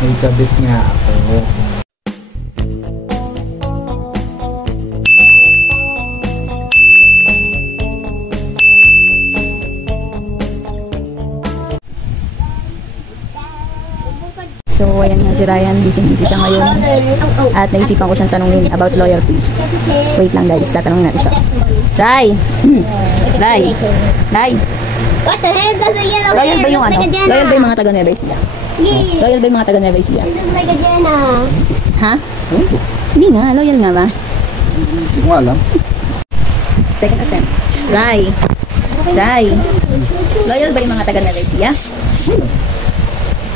May kabit nga ako. So, ayan nga si Ryan, busy siya ngayon. At naisipan ko siyang tanungin about loyalty. Wait lang guys, tatanungin natin siya. Ray! Ray! Ray! What the hell does the yellow Loyal ba yung look ano? like a Jenna? Loyal ba yung mga taga Nueva Ecija? Yeah. Loyal ba yung mga taga Nueva Ecija? It looks like a Jenna. Ha? Hindi nga, loyal nga ba? Hindi ko alam. Second attempt. Ray! Ray! Loyal ba yung mga taga Nueva Ecija?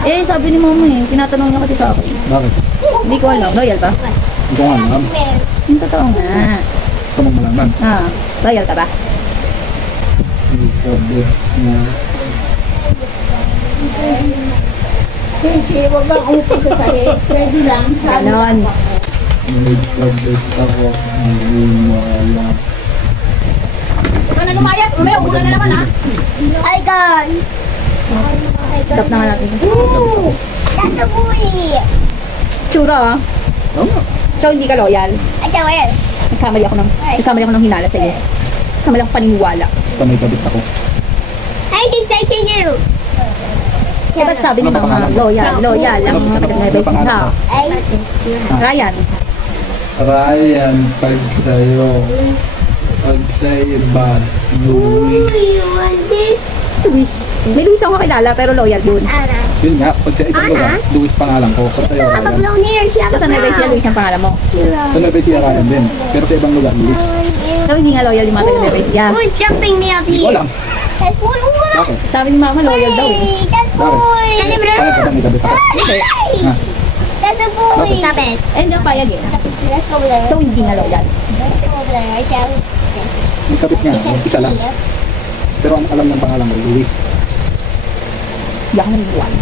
Eh, sabi ni mama eh, tinatanong niya kasi sa akin. Bakit? Hindi ko alam, loyal ba? Hindi ko alam. Yung totoo nga. Ito mong malaman. Ah, loyal ka ba? May kabit nga. Kasi wag bang upo sa sahig. Pwede lang. Ganon. May kabit ako. Hindi mo alam. Huwag ka na lumayas, umeo, una na naman ah. Ay, God. Stop na nga natin. Ooh, that's a boy. Tsura ah. Tama. So, hindi ka loyal. Ay, siya, well. Nagkamali ako ng hinala sa'yo. Nagkamali ako paniniwala. Ito may kabit ako. Hey, he's taking you. Eh, ba't sabi ni Ano ba mama, pangalan mo? loyal lang sa kapatid na ibig Ano ha? Ay, Ryan. Ryan, pag sa'yo. Pag sa iba, Louis. you want this? Luis. May Luis ako kilala pero loyal yun. Ara. Yun nga, pag sa ibang lugar, Louis pangalan ko. Pag sa'yo, Have a Ryan. blown ear. She have So, a sa Nueva Ecija, Luis ang pangalan mo. Sa Nueva Ecija, Ryan din. Pero sa ibang lugar, Louis. So, hindi nga loyal yung mga taga Nueva Ecija. Who's jumping me out Hindi ko here? alam. That's boy. Bakit? Sabi ni mama, loyal daw eh. Hey, that's Bakit? boy. Kaya ka ba may kabit ako? Hindi. Ha? That's a boy. Bakit? Stop it. Eh, hindi ako payag eh. Let's go over there. So, hindi nga loyal. Let's go over there, shall we? May kabit nga, isa lang. Pero ang alam ng pangalan ko, Louis. Hindi ako naniniwala.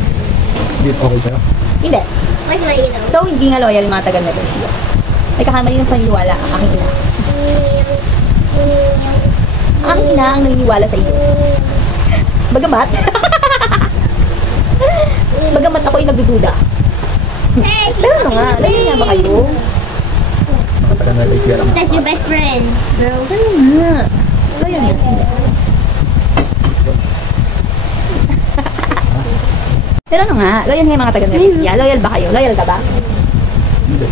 Hindi okay sa'yo. Hindi. What's my email? So, hindi nga loyal yung mga taga Nueva Ecija. Ay, kakamali ng paniniwala ang aking ina. Ang aking ina ang naniniwala sa iyo. Bagamat. Bagamat ako'y nagdududa. Hey, Pero ano nga, loyal nga ba kayo? Matagal na Ecija lang. that's your best friend, bro. Ano nga? Loyal nga. Pero ano nga, loyal nga yung mga taga Nueva Ecija. Loyal ba kayo? Loyal ka ba? Hindi.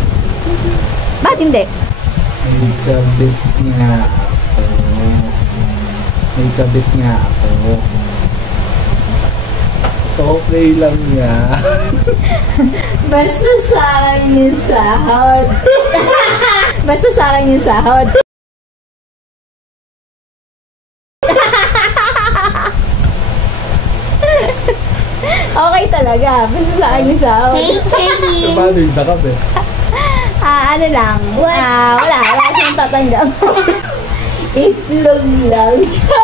Bakit hindi? May kabit nga ako. May kabit nga ako. Okay lang nga. Basta sa akin yung sahod. Basta sa akin yung sahod. Okay talaga. Basta sa akin yung sahod. Hey, Katie. Paano yung sakap eh? Ano lang. What? Wala siyang tatanggap. Itlog lang siya.